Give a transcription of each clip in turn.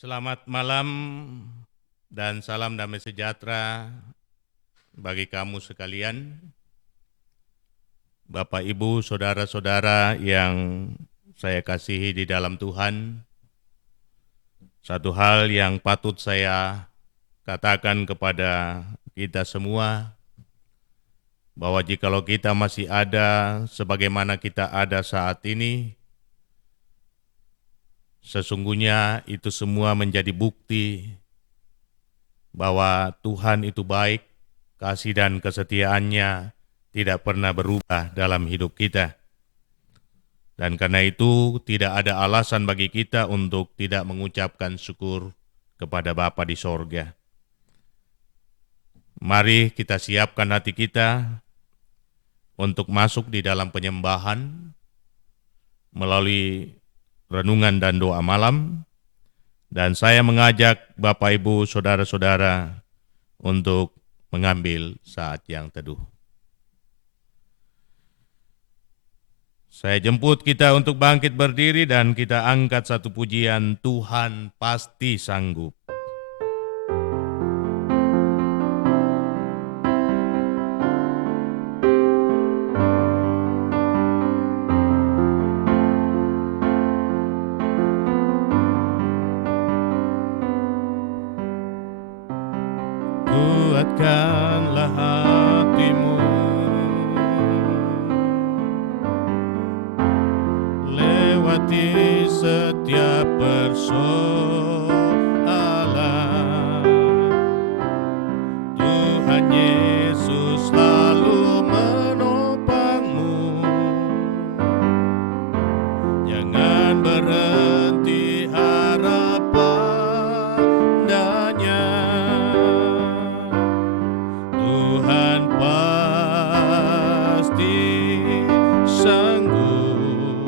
Selamat malam dan salam damai sejahtera bagi kamu sekalian, Bapak, Ibu, saudara-saudara yang saya kasihi di dalam Tuhan. Satu hal yang patut saya katakan kepada kita semua, bahwa jikalau kita masih ada sebagaimana kita ada saat ini, sesungguhnya itu semua menjadi bukti bahwa Tuhan itu baik, kasih dan kesetiaannya tidak pernah berubah dalam hidup kita. Dan karena itu tidak ada alasan bagi kita untuk tidak mengucapkan syukur kepada Bapa di sorga. Mari kita siapkan hati kita untuk masuk di dalam penyembahan melalui renungan dan doa malam. Dan saya mengajak Bapak, Ibu, saudara-saudara untuk mengambil saat yang teduh. Saya jemput kita untuk bangkit berdiri dan kita angkat satu pujian, Tuhan pasti sanggup. Kuatkanlah hatimu, lewati setiap persoalan. Tuhan Yesus selalu menopangmu. Jangan berhenti harap padanya. Tuhan pasti sanggup.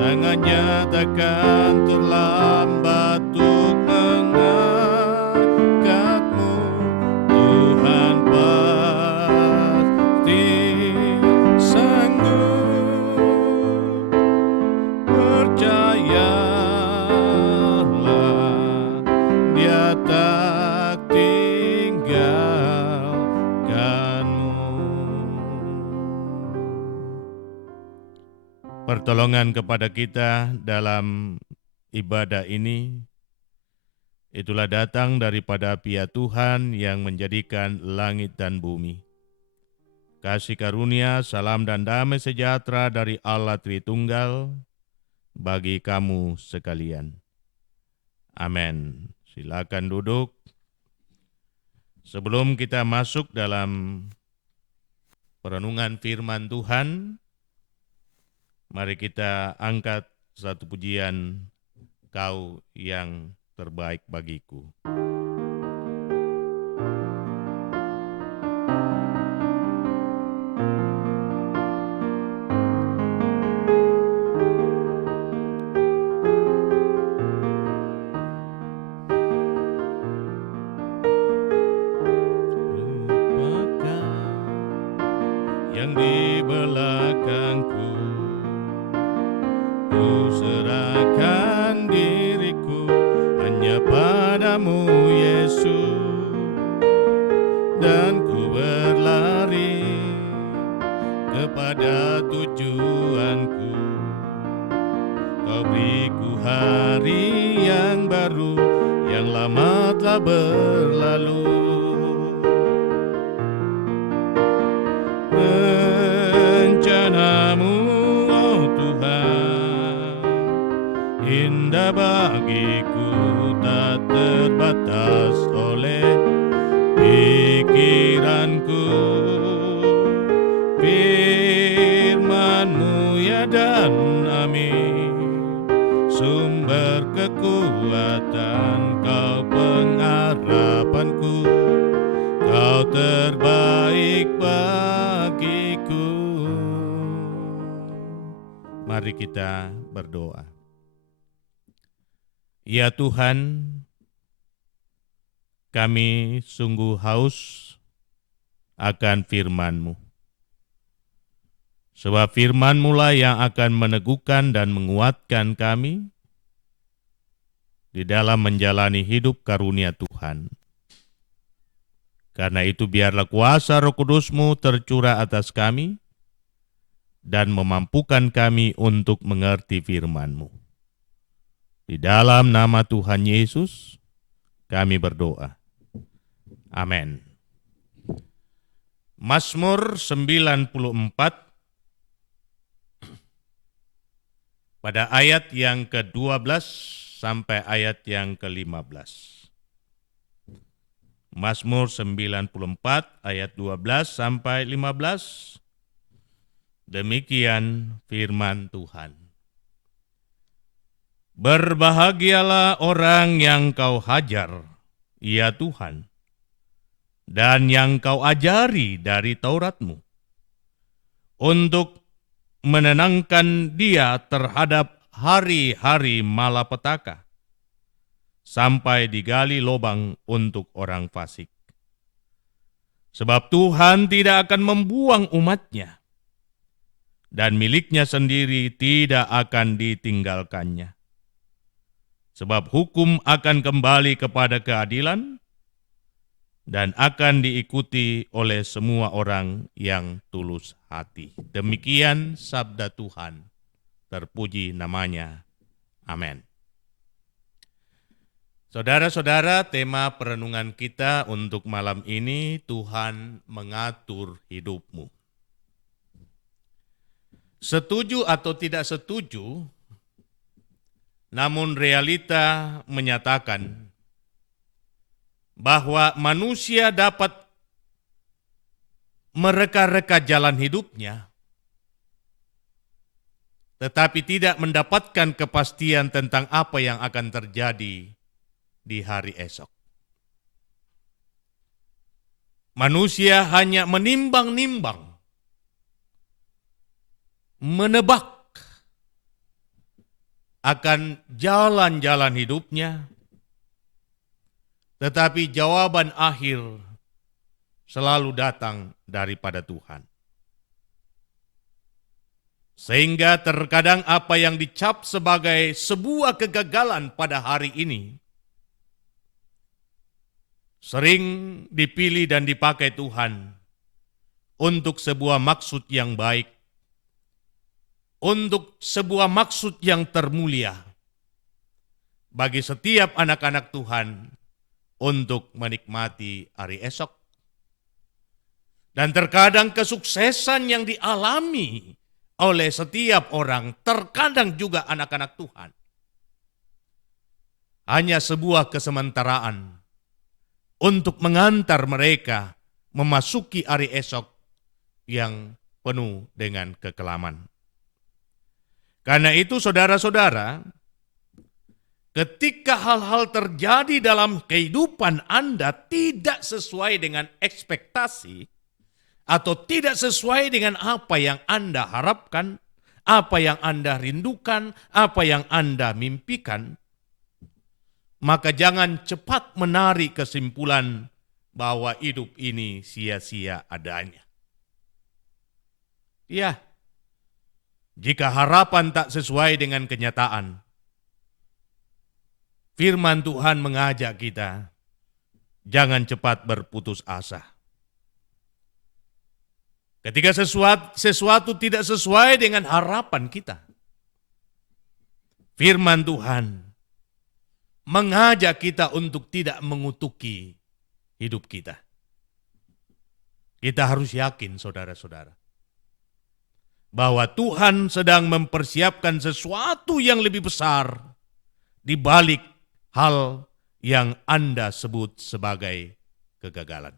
Tangannya takkan terlambat untuk mengangkatmu. Tuhan pasti sanggup. Percayalah, Dia tak pertolongan kepada kita dalam ibadah ini, itulah datang daripada pihak Tuhan yang menjadikan langit dan bumi. Kasih karunia, salam dan damai sejahtera dari Allah Tritunggal bagi kamu sekalian. Amin. Silakan duduk. Sebelum kita masuk dalam perenungan firman Tuhan, mari kita angkat satu pujian, Kau yang terbaik bagiku. Yang di belakangku, ku serahkan diriku hanya padamu Yesus, dan ku berlari kepada tujuanku. Kau beriku hari yang baru, yang lama telah berlalu. Rencanamu, oh Tuhan, indah bagiku, tak terbatas oleh pikiranku. Firman-Mu ya dan amin, sumber kekuatan, Kau pengharapanku, Kau terbaik bagiku. Mari kita berdoa. Ya Tuhan, kami sungguh haus akan firman-Mu. Sebab firman-Mu lah yang akan meneguhkan dan menguatkan kami, di dalam menjalani hidup karunia Tuhan. Karena itu biarlah kuasa Roh Kudus-Mu tercurah atas kami dan memampukan kami untuk mengerti firman-Mu. Di dalam nama Tuhan Yesus, kami berdoa. Amin. Mazmur 94 pada ayat yang ke-12 sampai ayat yang ke-15. Mazmur 94 ayat 12 sampai 15. Demikian firman Tuhan. Berbahagialah orang yang Kau hajar, ya Tuhan, dan yang Kau ajari dari Taurat-Mu, untuk menenangkan dia terhadap hari-hari malapetaka, sampai digali lubang untuk orang fasik. Sebab Tuhan tidak akan membuang umat-Nya, dan miliknya sendiri tidak akan ditinggalkannya. Sebab hukum akan kembali kepada keadilan, dan akan diikuti oleh semua orang yang tulus hati. Demikian sabda Tuhan. Terpuji namanya. Amin. Saudara-saudara, tema perenungan kita untuk malam ini, Tuhan mengatur hidupmu. Setuju atau tidak setuju, namun realita menyatakan bahwa manusia dapat mereka-reka jalan hidupnya, tetapi tidak mendapatkan kepastian tentang apa yang akan terjadi di hari esok. Manusia hanya menimbang-nimbang, menebak akan jalan-jalan hidupnya, tetapi jawaban akhir selalu datang daripada Tuhan. Sehingga terkadang apa yang dicap sebagai sebuah kegagalan pada hari ini sering dipilih dan dipakai Tuhan untuk sebuah maksud yang baik, untuk sebuah maksud yang termulia bagi setiap anak-anak Tuhan untuk menikmati hari esok. Dan terkadang kesuksesan yang dialami oleh setiap orang, terkadang juga anak-anak Tuhan, hanya sebuah kesementaraan untuk mengantar mereka memasuki hari esok yang penuh dengan kekelaman. Karena itu saudara-saudara, ketika hal-hal terjadi dalam kehidupan Anda tidak sesuai dengan ekspektasi atau tidak sesuai dengan apa yang Anda harapkan, apa yang Anda rindukan, apa yang Anda mimpikan, maka jangan cepat menarik kesimpulan bahwa hidup ini sia-sia adanya. Ya, jika harapan tak sesuai dengan kenyataan, firman Tuhan mengajak kita, jangan cepat berputus asa. Ketika sesuatu tidak sesuai dengan harapan kita, firman Tuhan mengajak kita untuk tidak mengutuki hidup kita. Kita harus yakin, saudara-saudara, bahwa Tuhan sedang mempersiapkan sesuatu yang lebih besar di balik hal yang Anda sebut sebagai kegagalan.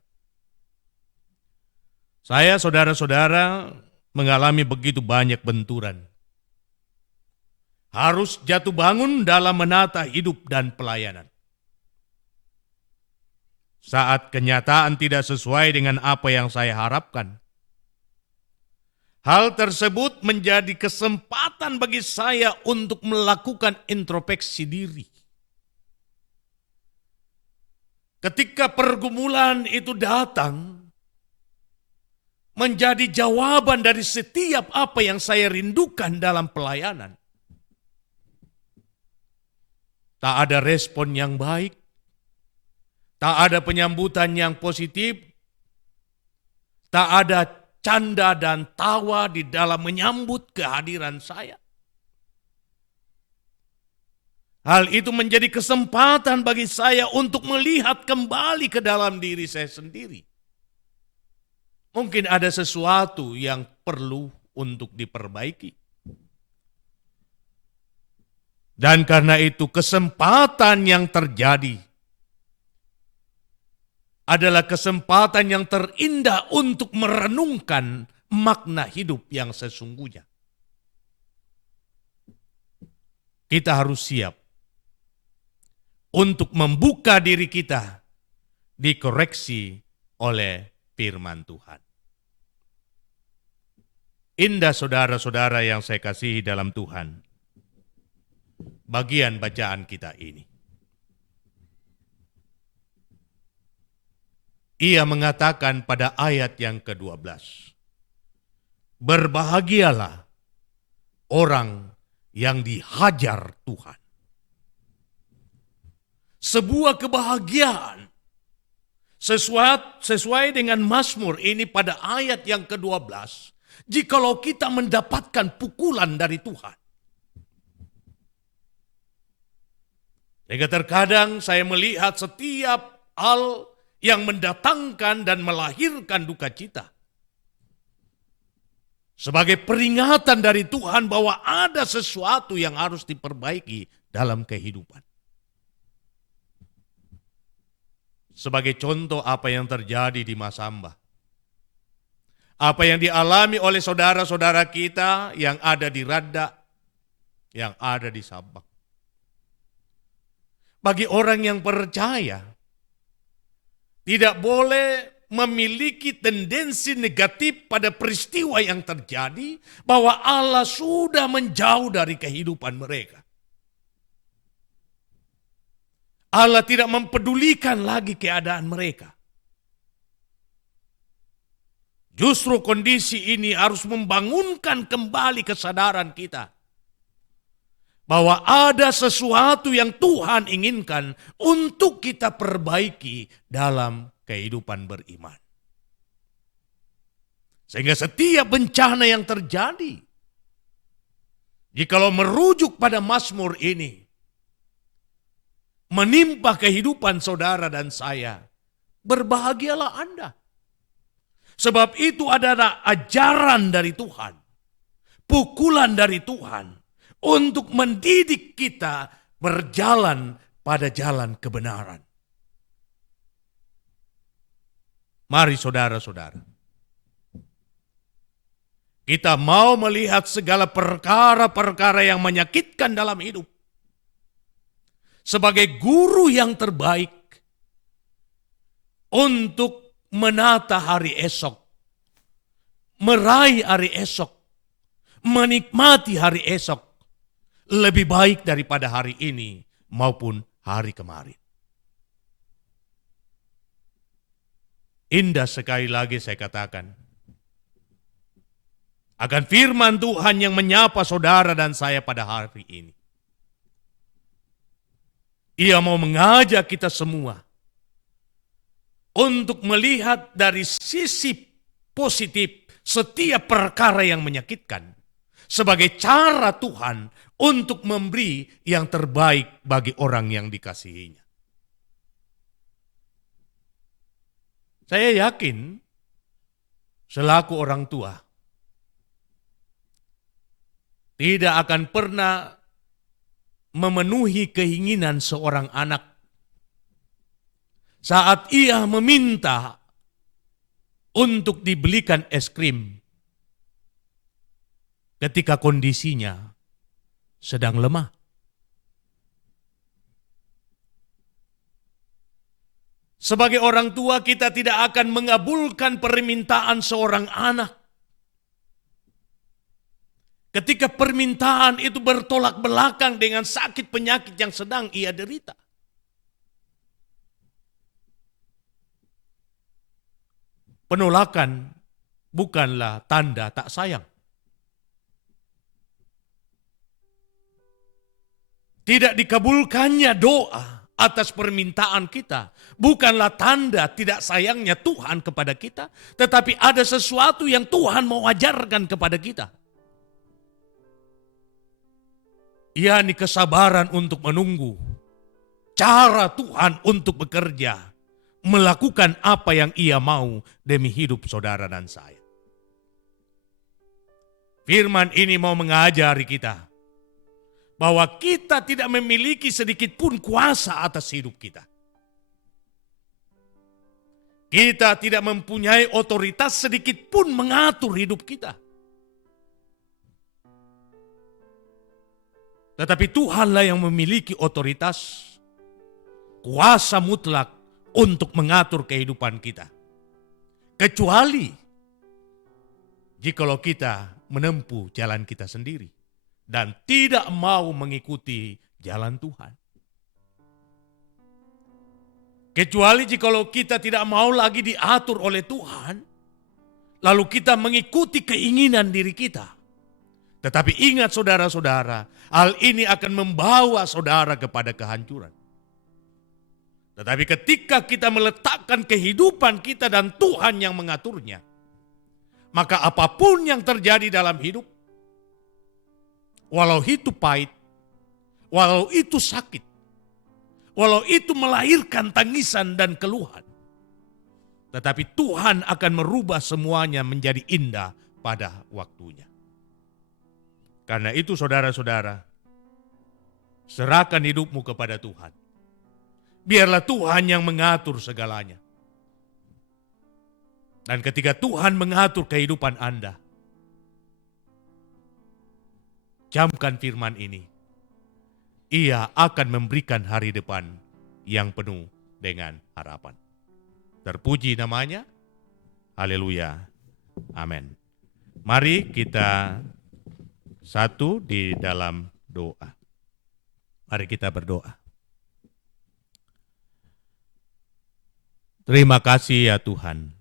Saya, saudara-saudara, mengalami begitu banyak benturan. Harus jatuh bangun dalam menata hidup dan pelayanan. Saat kenyataan tidak sesuai dengan apa yang saya harapkan, hal tersebut menjadi kesempatan bagi saya untuk melakukan introspeksi diri. Ketika pergumulan itu datang, menjadi jawaban dari setiap apa yang saya rindukan dalam pelayanan. tak ada respon yang baik, tak ada penyambutan yang positif, tak ada canda dan tawa di dalam menyambut kehadiran saya. Hal itu menjadi kesempatan bagi saya untuk melihat kembali ke dalam diri saya sendiri. Mungkin ada sesuatu yang perlu untuk diperbaiki. Dan karena itu kesempatan yang terjadi adalah kesempatan yang terindah untuk merenungkan makna hidup yang sesungguhnya. Kita harus siap untuk membuka diri kita dikoreksi oleh firman Tuhan. Indah saudara-saudara yang saya kasihi dalam Tuhan, bagian bacaan kita ini. Ia mengatakan pada ayat yang ke-12, berbahagialah orang yang dihajar Tuhan. Sebuah kebahagiaan sesuai dengan Mazmur ini pada ayat yang ke-12, jikalau kita mendapatkan pukulan dari Tuhan. Sehingga terkadang saya melihat setiap hal yang mendatangkan dan melahirkan duka cita. Sebagai peringatan dari Tuhan bahwa ada sesuatu yang harus diperbaiki dalam kehidupan. Sebagai contoh apa yang terjadi di Masamba. Apa yang dialami oleh saudara-saudara kita yang ada di Rada, yang ada di Sabak. Bagi orang yang percaya, tidak boleh memiliki tendensi negatif pada peristiwa yang terjadi, bahwa Allah sudah menjauh dari kehidupan mereka. Allah tidak mempedulikan lagi keadaan mereka. Justru kondisi ini harus membangunkan kembali kesadaran kita bahwa ada sesuatu yang Tuhan inginkan untuk kita perbaiki dalam kehidupan beriman. Sehingga setiap bencana yang terjadi, jikalau merujuk pada Mazmur ini, menimpa kehidupan saudara dan saya, berbahagialah Anda. Sebab itu adalah ajaran dari Tuhan, pukulan dari Tuhan, untuk mendidik kita berjalan pada jalan kebenaran. Mari saudara-saudara, kita mau melihat segala perkara-perkara yang menyakitkan dalam hidup sebagai guru yang terbaik untuk menata hari esok, meraih hari esok, menikmati hari esok lebih baik daripada hari ini maupun hari kemarin. Indah sekali lagi saya katakan, akan firman Tuhan yang menyapa saudara dan saya pada hari ini. Ia mau mengajak kita semua untuk melihat dari sisi positif setiap perkara yang menyakitkan sebagai cara Tuhan untuk memberi yang terbaik bagi orang yang dikasihinya. Saya yakin selaku orang tua tidak akan pernah memenuhi keinginan seorang anak saat ia meminta untuk dibelikan es krim ketika kondisinya sedang lemah. Sebagai orang tua, kita tidak akan mengabulkan permintaan seorang anak ketika permintaan itu bertolak belakang dengan sakit penyakit yang sedang ia derita. Penolakan bukanlah tanda tak sayang. Tidak dikabulkannya doa atas permintaan kita bukanlah tanda tidak sayangnya Tuhan kepada kita, tetapi ada sesuatu yang Tuhan mau ajarkan kepada kita. Yakni kesabaran untuk menunggu, cara Tuhan untuk bekerja, melakukan apa yang Ia mau demi hidup saudara dan saya. Firman ini mau mengajari kita bahwa kita tidak memiliki sedikit pun kuasa atas hidup kita. Kita tidak mempunyai otoritas sedikit pun mengatur hidup kita. Tetapi Tuhanlah yang memiliki otoritas, kuasa mutlak untuk mengatur kehidupan kita. Kecuali jikalau kita menempuh jalan kita sendiri dan tidak mau mengikuti jalan Tuhan. Kecuali jikalau kita tidak mau lagi diatur oleh Tuhan, lalu kita mengikuti keinginan diri kita. Tetapi ingat saudara-saudara, hal ini akan membawa saudara kepada kehancuran. Tetapi ketika kita meletakkan kehidupan kita dan Tuhan yang mengaturnya, maka apapun yang terjadi dalam hidup, walau itu pahit, walau itu sakit, walau itu melahirkan tangisan dan keluhan, tetapi Tuhan akan merubah semuanya menjadi indah pada waktunya. Karena itu saudara-saudara, serahkan hidupmu kepada Tuhan. Biarlah Tuhan yang mengatur segalanya. Dan ketika Tuhan mengatur kehidupan Anda, camkan firman ini. Ia akan memberikan hari depan yang penuh dengan harapan. Terpuji namanya. Haleluya. Amin. Mari kita satu di dalam doa. Mari kita berdoa. Terima kasih ya Tuhan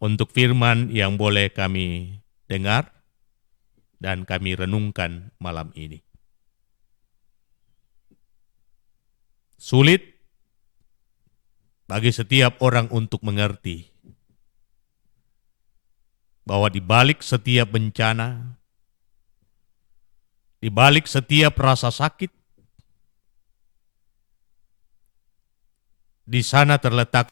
untuk firman yang boleh kami dengar dan kami renungkan malam ini. Sulit bagi setiap orang untuk mengerti bahwa di balik setiap bencana, di balik setiap rasa sakit, di sana terletak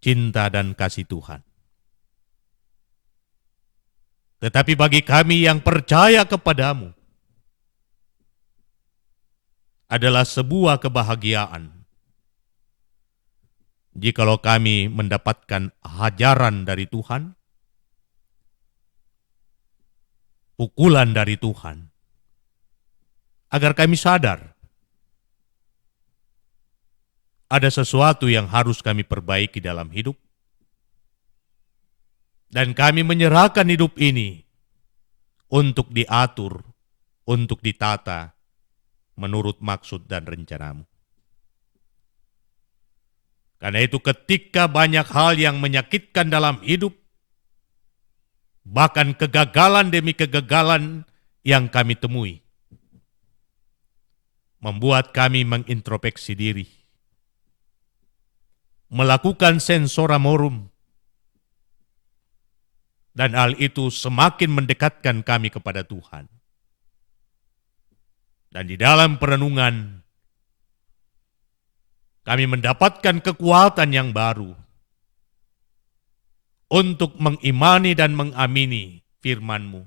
cinta dan kasih Tuhan. Tetapi bagi kami yang percaya kepadamu, adalah sebuah kebahagiaan jikalau kami mendapatkan ajaran dari Tuhan, pukulan dari Tuhan, agar kami sadar ada sesuatu yang harus kami perbaiki dalam hidup. Dan kami menyerahkan hidup ini untuk diatur, untuk ditata menurut maksud dan rencanamu. Karena itu ketika banyak hal yang menyakitkan dalam hidup, bahkan kegagalan demi kegagalan yang kami temui, membuat kami mengintrospeksi diri, melakukan sensora morum, dan hal itu semakin mendekatkan kami kepada Tuhan. Dan di dalam perenungan, kami mendapatkan kekuatan yang baru untuk mengimani dan mengamini firman-Mu,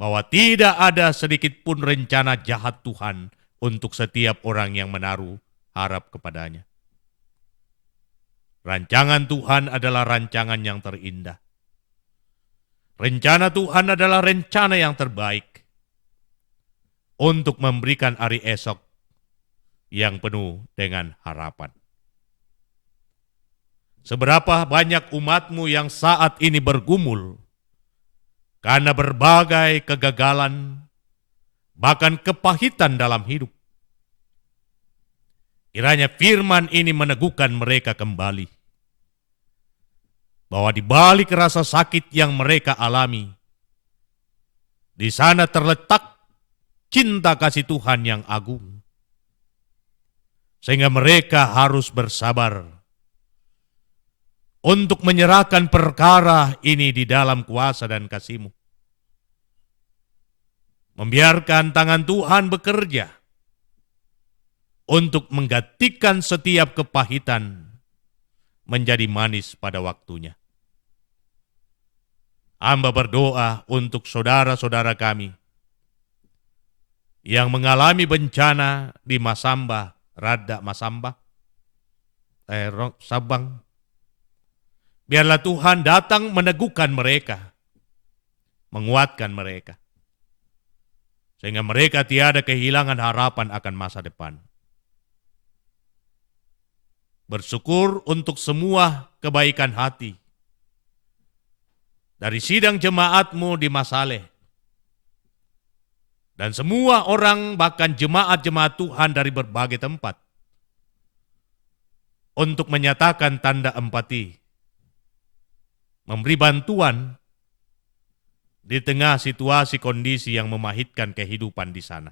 bahwa tidak ada sedikit pun rencana jahat Tuhan untuk setiap orang yang menaruh harap kepadanya. Rancangan Tuhan adalah rancangan yang terindah. Rencana Tuhan adalah rencana yang terbaik untuk memberikan hari esok yang penuh dengan harapan. Seberapa banyak umat-Mu yang saat ini bergumul karena berbagai kegagalan, bahkan kepahitan dalam hidup. Kiranya firman ini meneguhkan mereka kembali, bahwa di balik rasa sakit yang mereka alami, Di sana terletak cinta kasih Tuhan yang agung. Sehingga mereka harus bersabar untuk menyerahkan perkara ini di dalam kuasa dan kasih-Mu. Membiarkan tangan Tuhan bekerja untuk menggantikan setiap kepahitan menjadi manis pada waktunya. Hamba berdoa untuk saudara-saudara kami yang mengalami bencana di Masamba, Rada Masamba, Sabang. Biarlah Tuhan datang meneguhkan mereka, menguatkan mereka, sehingga mereka tiada kehilangan harapan akan masa depan. Bersyukur untuk semua kebaikan hati dari sidang jemaat-Mu di Masale, dan semua orang, bahkan jemaat-jemaat Tuhan dari berbagai tempat, untuk menyatakan tanda empati, memberi bantuan di tengah situasi kondisi yang memahitkan kehidupan di sana.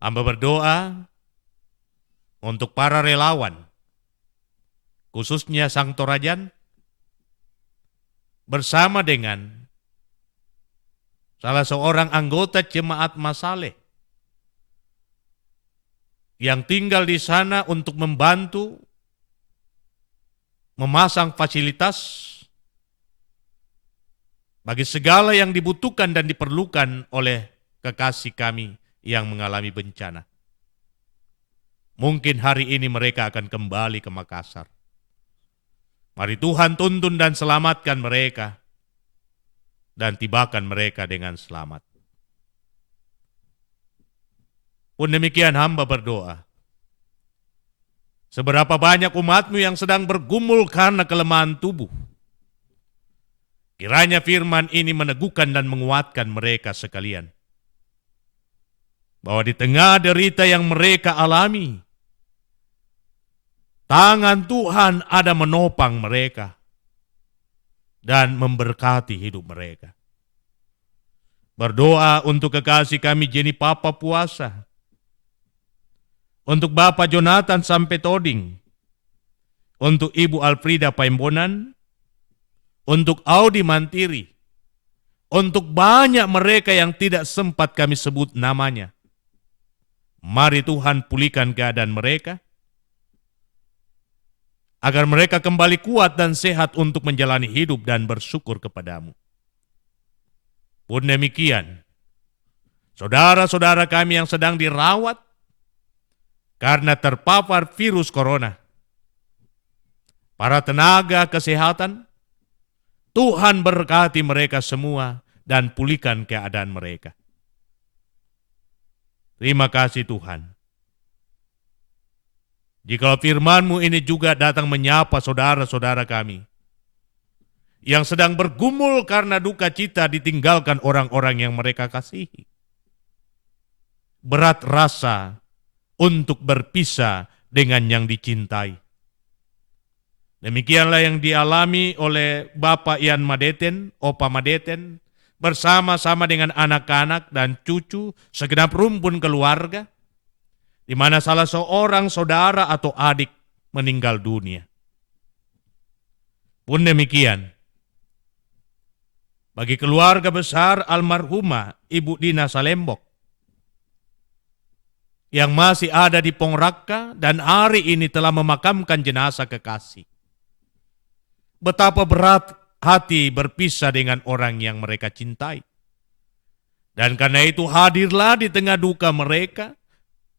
Hamba berdoa untuk para relawan, khususnya Sang Torajan, bersama dengan salah seorang anggota jemaat Masale yang tinggal di sana untuk membantu memasang fasilitas bagi segala yang dibutuhkan dan diperlukan oleh kekasih kami yang mengalami bencana. Mungkin hari ini mereka akan kembali ke Makassar. Mari Tuhan tuntun dan selamatkan mereka, dan tibakan mereka dengan selamat. Pun demikian hamba berdoa, seberapa banyak umat-Mu yang sedang bergumul karena kelemahan tubuh, kiranya firman ini meneguhkan dan menguatkan mereka sekalian, bahwa di tengah derita yang mereka alami, tangan Tuhan ada menopang mereka dan memberkati hidup mereka. Berdoa untuk kekasih kami Jenny Papa Puasa, untuk Bapak Jonathan Sampetoding, untuk Ibu Alfrida Paimbonan, untuk Audi Mantiri, untuk banyak mereka yang tidak sempat kami sebut namanya. Mari Tuhan pulihkan keadaan mereka, agar mereka kembali kuat dan sehat untuk menjalani hidup dan bersyukur kepada-Mu. Pun demikian, saudara-saudara kami yang sedang dirawat karena terpapar virus corona, para tenaga kesehatan, Tuhan berkati mereka semua dan pulihkan keadaan mereka. Terima kasih Tuhan. Jika firman-Mu ini juga datang menyapa saudara-saudara kami yang sedang bergumul karena duka cita ditinggalkan orang-orang yang mereka kasihi. Berat rasa untuk berpisah dengan yang dicintai. Demikianlah yang dialami oleh Bapak Ian Madeten, Opa Madeten, bersama-sama dengan anak-anak dan cucu, segenap rumpun keluarga, di mana salah seorang saudara atau adik meninggal dunia. Pun demikian, bagi keluarga besar almarhumah Ibu Dina Salembok, yang masih ada di Pongrakka dan hari ini telah memakamkan jenazah kekasih. Betapa berat hati berpisah dengan orang yang mereka cintai. Dan karena itu hadirlah di tengah duka mereka,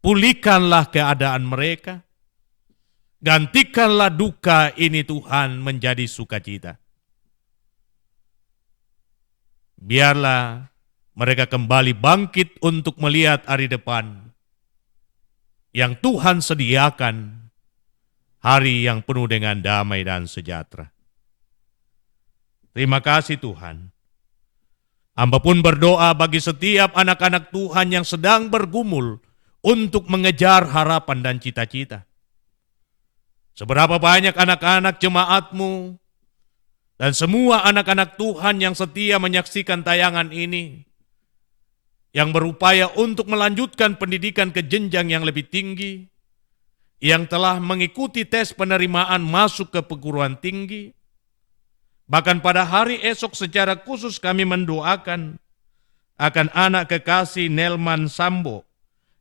pulihkanlah keadaan mereka, gantikanlah duka ini Tuhan menjadi sukacita. Biarlah mereka kembali bangkit untuk melihat hari depan yang Tuhan sediakan, hari yang penuh dengan damai dan sejahtera. Terima kasih Tuhan. Hamba pun berdoa bagi setiap anak-anak Tuhan yang sedang bergumul untuk mengejar harapan dan cita-cita. Seberapa banyak anak-anak jemaat-Mu Dan semua anak-anak Tuhan yang setia menyaksikan tayangan ini, yang berupaya untuk melanjutkan pendidikan ke jenjang yang lebih tinggi, yang telah mengikuti tes penerimaan masuk ke perguruan tinggi, bahkan pada hari esok secara khusus kami mendoakan akan anak kekasih Nelman Sambo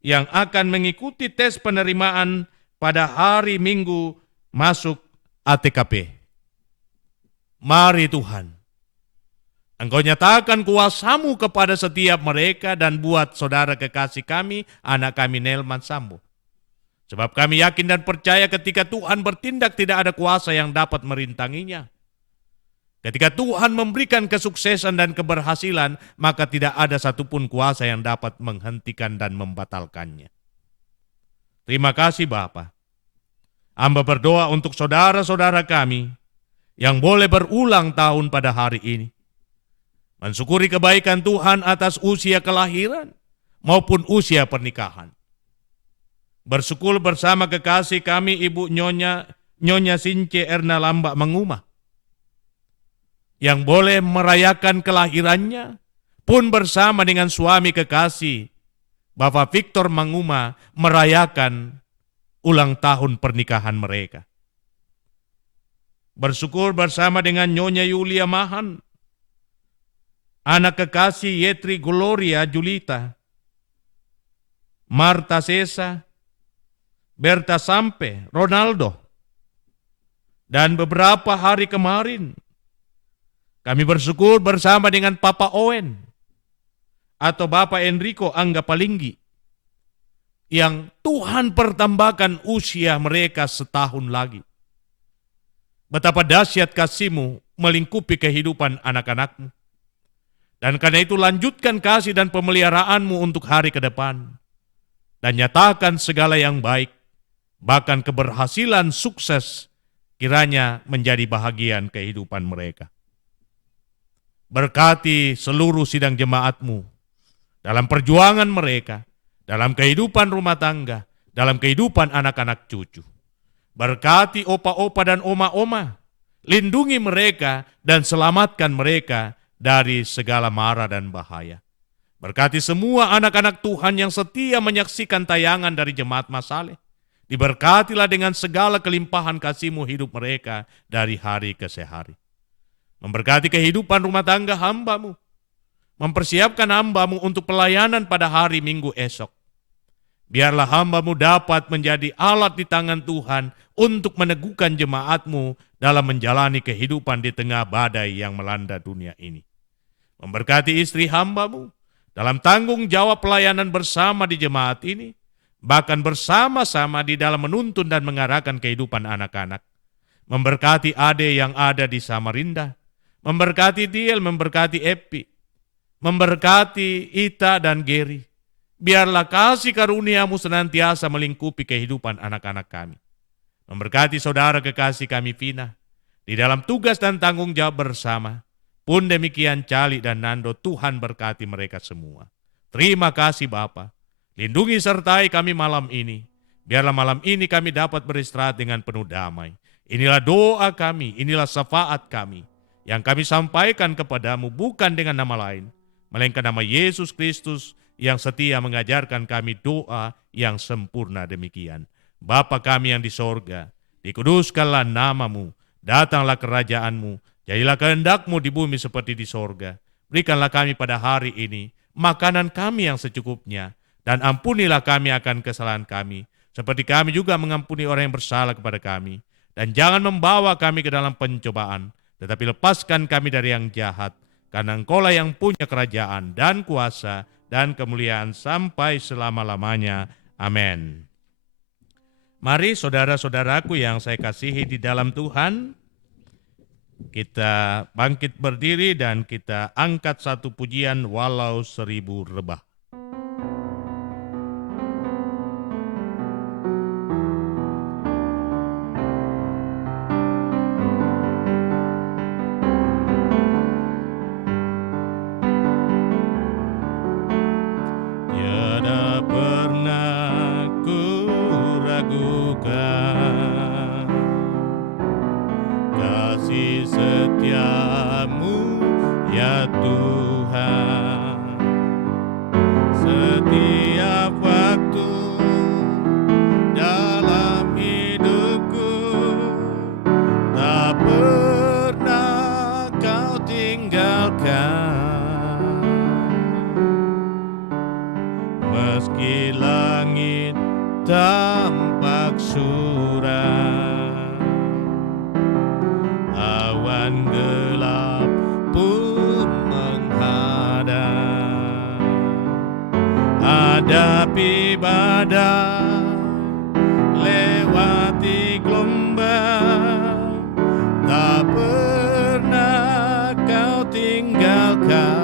yang akan mengikuti tes penerimaan pada hari Minggu masuk ATKP. Mari Tuhan, Engkau nyatakan kuasa-Mu kepada setiap mereka dan buat saudara kekasih kami, anak kami Nelman Sambo. Sebab kami yakin dan percaya ketika Tuhan bertindak tidak ada kuasa yang dapat merintanginya. Ketika Tuhan memberikan kesuksesan dan keberhasilan, maka tidak ada satupun kuasa yang dapat menghentikan dan membatalkannya. Terima kasih Bapa. Hamba berdoa untuk saudara-saudara kami yang boleh berulang tahun pada hari ini. Mensyukuri kebaikan Tuhan atas usia kelahiran maupun usia pernikahan. Bersyukur bersama kekasih kami Ibu Nyonya Since Erna Lambak Manguma, yang boleh merayakan kelahirannya pun bersama dengan suami kekasih Bapak Victor Manguma merayakan ulang tahun pernikahan mereka. Bersyukur bersama dengan Nyonya Yulia Mahan, anak kekasih Yetri Gloria Julita, Marta Sesa, Berta Sampe, Ronaldo, dan beberapa hari kemarin kami bersyukur bersama dengan Papa Owen atau Bapak Enrico Angga Palinggi yang Tuhan pertambahkan usia mereka setahun lagi. Betapa dahsyat kasih-Mu melingkupi kehidupan anak-anak-Mu. Dan karena itu lanjutkan kasih dan pemeliharaan-Mu untuk hari ke depan. Dan nyatakan segala yang baik, bahkan keberhasilan sukses kiranya menjadi bahagian kehidupan mereka. Berkati seluruh sidang jemaat-Mu dalam perjuangan mereka, dalam kehidupan rumah tangga, dalam kehidupan anak-anak cucu. Berkati opa-opa dan oma-oma, lindungi mereka dan selamatkan mereka dari segala mara dan bahaya. Berkati semua anak-anak Tuhan yang setia menyaksikan tayangan dari Jemaat Masaleh. Diberkatilah dengan segala kelimpahan kasih-Mu hidup mereka dari hari ke hari. Memberkati kehidupan rumah tangga hamba-Mu. Mempersiapkan hamba-Mu untuk pelayanan pada hari Minggu esok. Biarlah hamba-Mu dapat menjadi alat di tangan Tuhan untuk meneguhkan jemaat-Mu dalam menjalani kehidupan di tengah badai yang melanda dunia ini. Memberkati istri hamba-Mu dalam tanggung jawab pelayanan bersama di jemaat ini, bahkan bersama-sama di dalam menuntun dan mengarahkan kehidupan anak-anak. Memberkati Ade yang ada di Samarinda, memberkati Diel, memberkati Epi, memberkati Ita dan Geri. Biarlah kasih karunia-Mu senantiasa melingkupi kehidupan anak-anak kami. Memberkati saudara kekasih kami Vina, di dalam tugas dan tanggung jawab bersama. Pun demikian Cali dan Nando, Tuhan berkati mereka semua. Terima kasih Bapa. Lindungi sertai kami malam ini. Biarlah malam ini kami dapat beristirahat dengan penuh damai. Inilah doa kami, inilah syafaat kami, yang kami sampaikan kepadamu bukan dengan nama lain, melainkan nama Yesus Kristus yang setia mengajarkan kami doa yang sempurna demikian. Bapa kami yang di sorga, dikuduskanlah nama-Mu, datanglah kerajaan-Mu, jadilah kehendak-Mu di bumi seperti di sorga. Berikanlah kami pada hari ini makanan kami yang secukupnya, dan ampunilah kami akan kesalahan kami, seperti kami juga mengampuni orang yang bersalah kepada kami. Dan jangan membawa kami ke dalam pencobaan, tetapi lepaskan kami dari yang jahat, karena Engkau-lah yang punya kerajaan dan kuasa dan kemuliaan sampai selama-lamanya. Amin. Mari saudara-saudaraku yang saya kasihi di dalam Tuhan, kita bangkit berdiri dan kita angkat satu pujian walau 1000 rebah. Tiada pernah ku ragukan kasih setia tampak suram, awan gelap pun menghadang, hadapi badai, lewati gelombang, tak pernah kau tinggalkan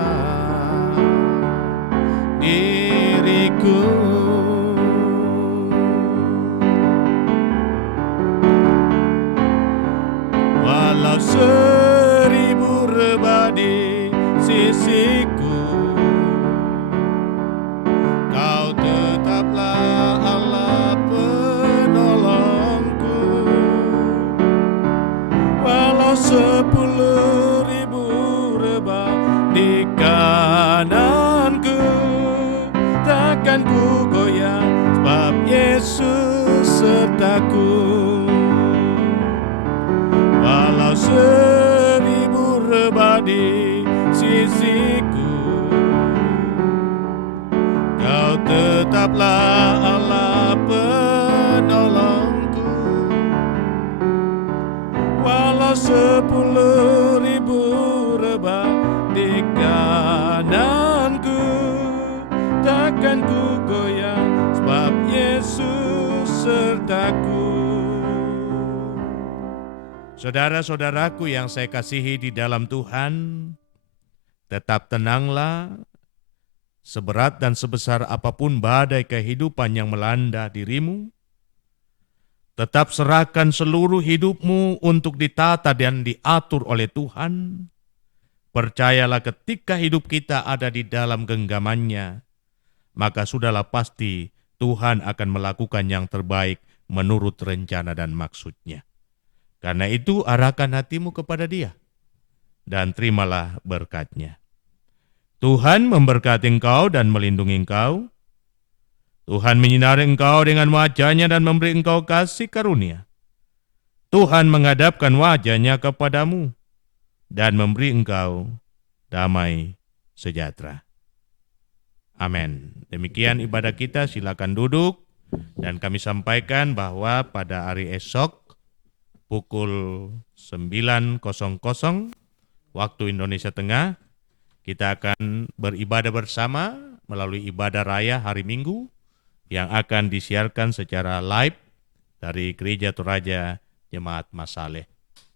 diriku. Walau seribu rebah di sisiku, kau tetaplah Allah penolongku. Walau 10.000 rebah di kananku, takkan ku goyah sebab Yesus sertaku. Walau 1000 rebah di sisiku, kau tetaplah Allah penolongku. Walau 10.000 rebah di kananku, takkan ku goyah sebab Yesus sertaku. Saudara-saudaraku yang saya kasihi di dalam Tuhan, tetap tenanglah, seberat dan sebesar apapun badai kehidupan yang melanda dirimu. Tetap serahkan seluruh hidupmu untuk ditata dan diatur oleh Tuhan. Percayalah ketika hidup kita ada di dalam genggamannya, maka sudahlah pasti Tuhan akan melakukan yang terbaik menurut rencana dan maksudnya. Karena itu arahkan hatimu kepada Dia dan terimalah berkat-Nya. Tuhan memberkati engkau dan melindungi engkau. Tuhan menyinari engkau dengan wajah-Nya dan memberi engkau kasih karunia. Tuhan menghadapkan wajah-Nya kepadamu dan memberi engkau damai sejahtera. Amin. Demikian ibadah kita, silakan duduk. Dan kami sampaikan bahwa pada hari esok pukul 9.00 waktu Indonesia Tengah, kita akan beribadah bersama melalui ibadah raya hari Minggu yang akan disiarkan secara live dari Gereja Toraja Jemaat Masaleh.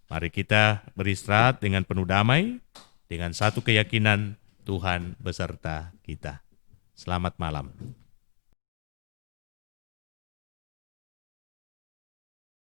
Mari kita beristirahat dengan penuh damai, dengan satu keyakinan Tuhan beserta kita. Selamat malam.